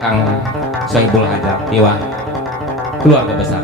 Kang Sohibul Hajar Iwa keluarga besar.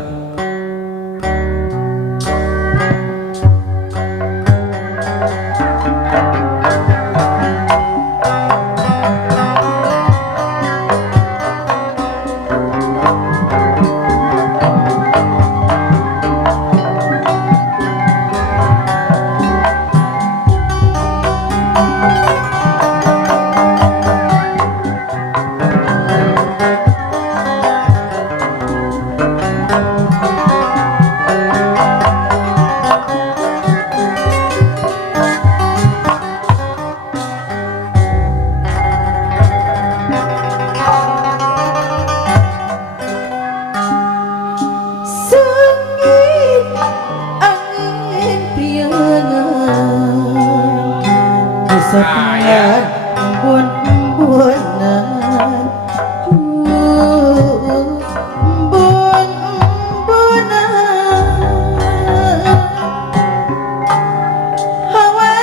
Sepanjang embun-embunan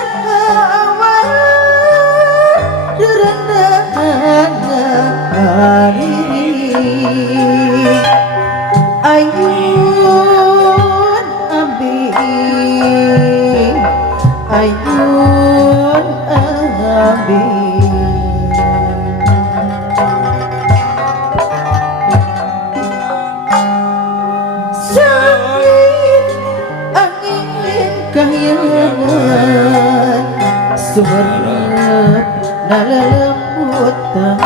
hawan-hawan derendahan hari ayun abi ayun abi sakit angin kayangan sumerep nalalamutan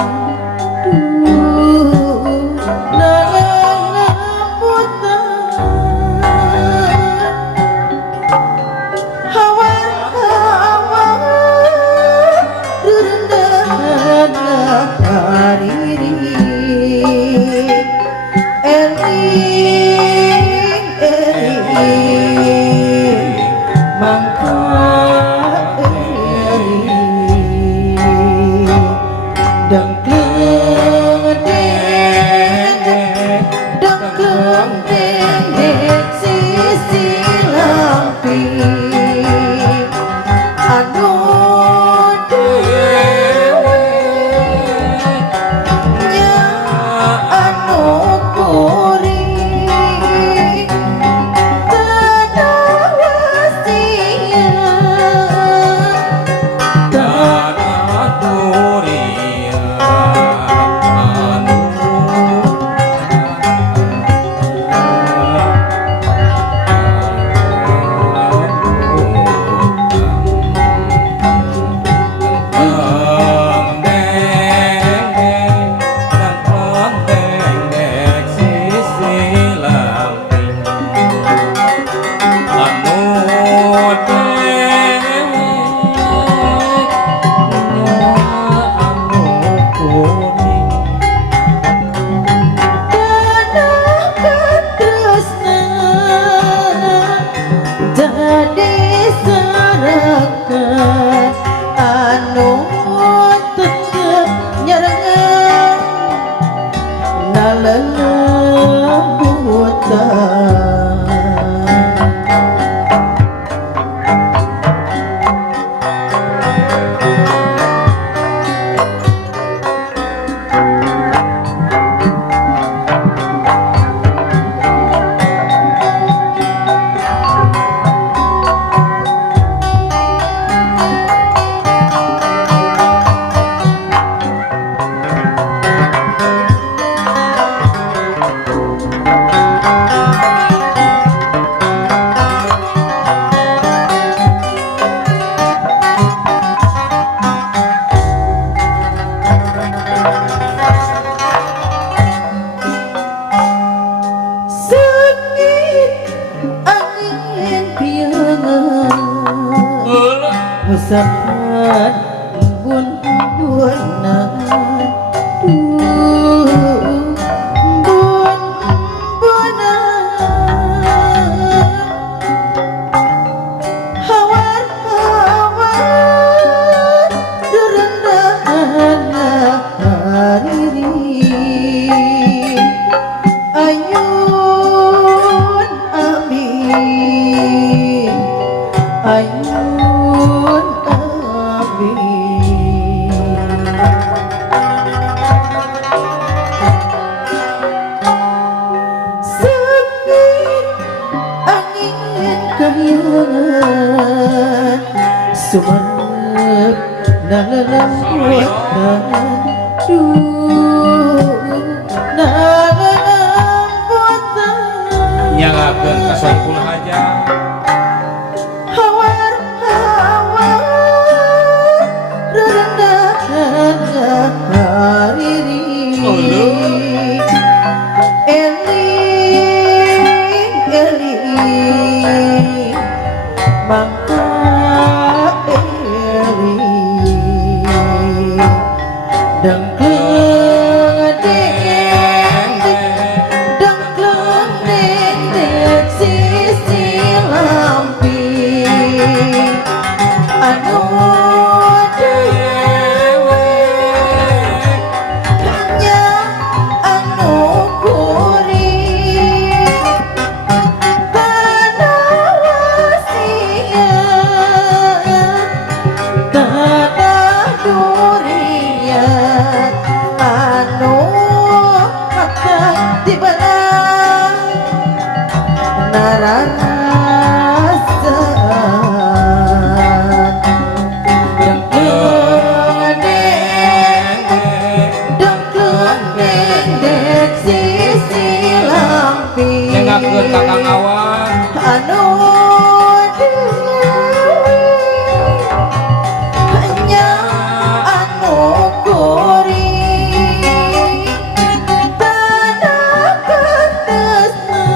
Musapan bun-bunan hawan-hawan derendahan hari ayun abi ayun abi sumarep nalalamutan nalalamutan nyalakeun ka Saiful Hajat hawar rendahan hariri eling mangka eling dengkleng deng sisi lampi anu dewe hanya anu kuring kana wasiat kana durian anu mata dibelah narasaan dengkleng dek sisi lampi nyengakeun ka Kang Awan anu dewe hanya anu kuring tanah tresna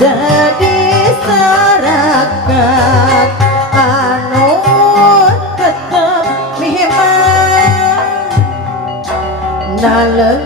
jadi sarakat anu tetep mihman naleng